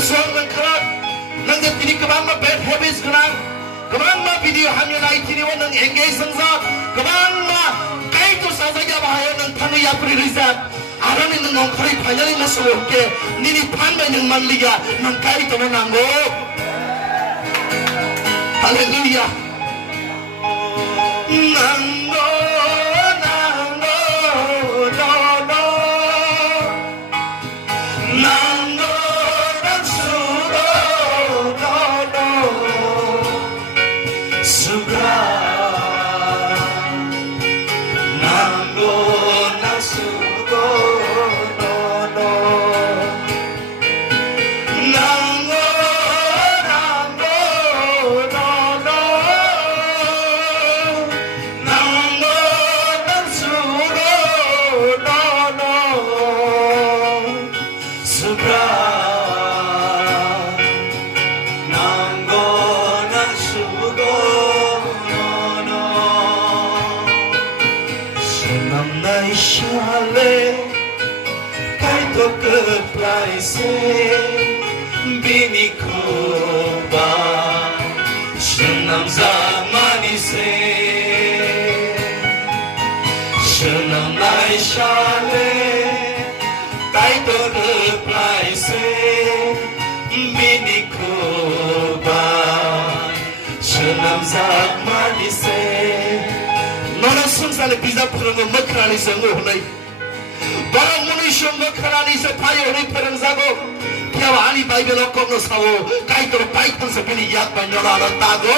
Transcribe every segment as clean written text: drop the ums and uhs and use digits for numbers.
suang mengkerak nang jadi kebang ma bad habits kenang kebang ma video hamil naik kini wan nang engage sengsa kebang ma kai tu saja bahaya nang thanu ya pri rizat aran nang ngongkari finally masuk ke nini pan mai nang manliga nang kai tu nango haleluya nango nango no no nango dan sudo no no suga nango na sudo no no nango nango no no nango dan sudo no no suga nango na sudo no no senam nai shale kai to ke plai se bini kuba senam zamani se senam nai shale kai to ke plai se bini kuba senam zamani se nona sungsale biza phurang makrani sango honai barang manusia makrani se phayo honai phurang jago kya ali bible okko sawo kai tor baik pun sepini yak banyola la tago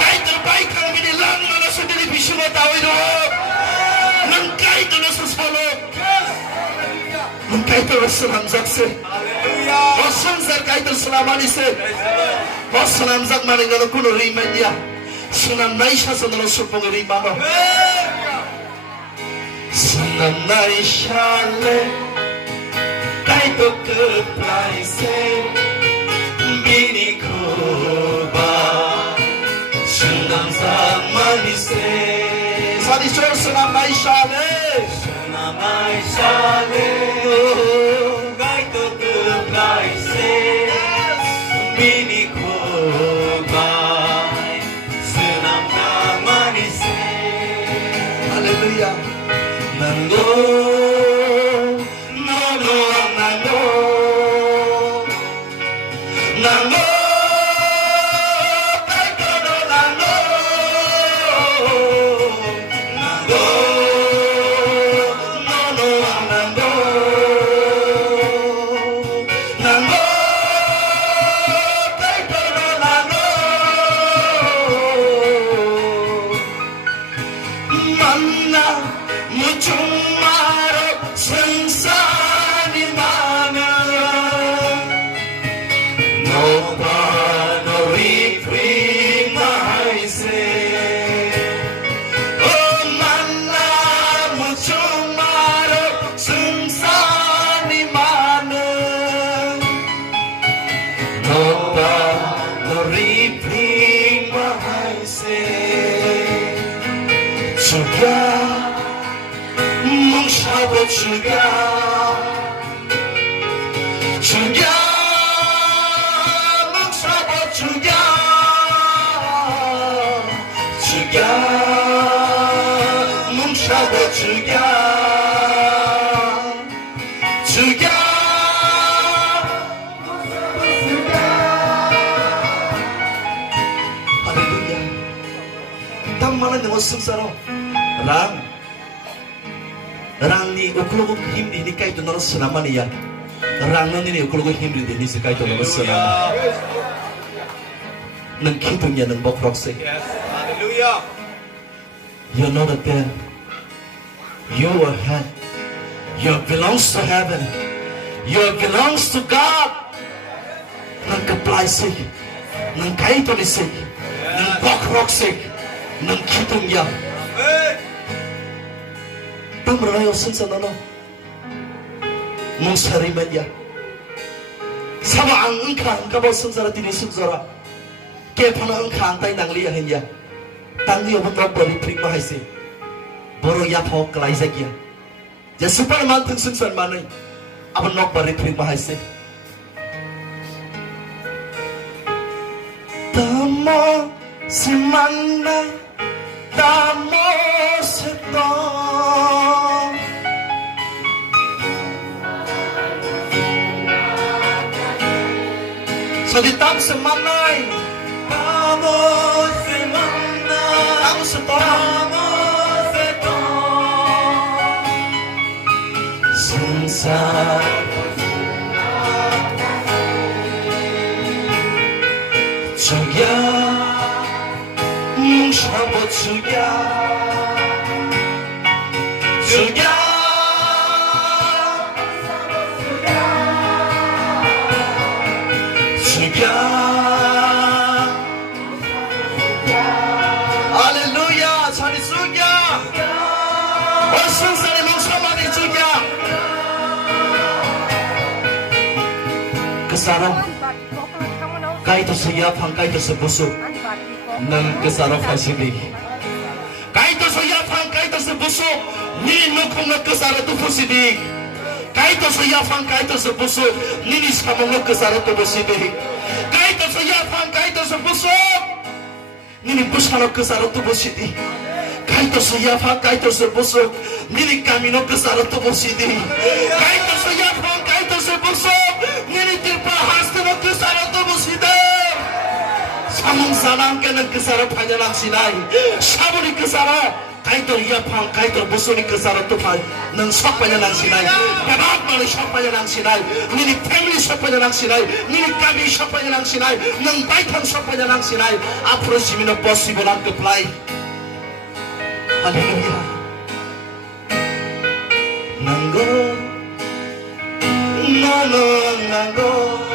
kai tor baik kan bini lang mana sendiri bisuma tawiro nang kai tor na solo nang kai tor salam jakse Osam zar kai tor salamani se Osam jak mani ngalo kuno rimendia Sunam naisha sandalo supong rimano Sunam naisha le kai to ke plai se bini kuba sunam zamani se sadi chor sunam naisha le kai to ke plai se bini kuba sunam zamani se hallelujah nango nango kai kono nango nango no no nango nango kai kono nango manna muchumaro sansani mana no no refrain my say oh manna muchumaro sungsani mana no no refrain my say suga mong sabo suga suga 주야 주야 뭉쳐고 주야 주야 할렐루야 딱 말하는 거 승사로 랑니 오클로고 힘리니까 ito 너로 쓰나만이야 랑너니 오클로고 힘리니까 ito 너로 쓰나만 nang kitung niya ng bokrokse. Yes. Hallelujah. You're not a dead. You're a head. You belongs to heaven. You belongs to God. Nang kaplay sig. Nang kaito ni sig. Nang bokrokse. Nang kitung niya. Tamrayo sin sa nono. Mong sariman niya. Sama ang engkang kabosong sa ratini sugsara. Kaya panang kantay nang liyahin niya. Tangi yung mga balitrik mahaysi. Boro yapok kalaysag yan. Ya super naman tang sunsan manay. Abang nok balitrik mahaysi. 모습만 내다 모습도 Jadi tak semanai, kamu semanai, kamu setor, sensar, 주야, 뭉쳐보 주야, 주야. 할렐루야 자리 죽여 월순살의 멍청만이 죽여 그 사람 가이도서 야판 가이도서 부수 넌 그 사람 하시니 가이도서 야판 가이도서 부수 니 놓고 그 사람 또 부시니 가이도서 야판 가이도서 부수 니니 사먹는 그 사람 또 부시니 가이도서 야판 가이도서 부수 니니 부사로 그 사람 또 부시니 가이도서 야판 가이도서 부수 니니 까미노 그 사람 또 부시니 가이도서 야판 가이도서 부수 니니 tirpa 하스토노 그 사람 또 부시니 사몽사랑 깨는 그 사람 파냐랑 시나이 샤브리 그 사람 가이도 야판 가이도 부수니 그 사람 또 파 능 속파냐랑 시나이 대박만의 속파냐랑 시나이 니니 패밀리 속파냐랑 시나이 니니 까미 속파냐랑 시나이 능 바이탕 속파냐랑 시나이 앞으로 시민은 버시브랑 그 플라이 할렐루야 난고 너는 난고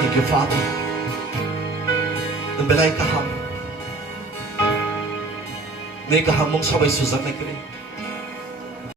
Thank you, Father. Nang balay kaham. May kahamong sabay susak na kini.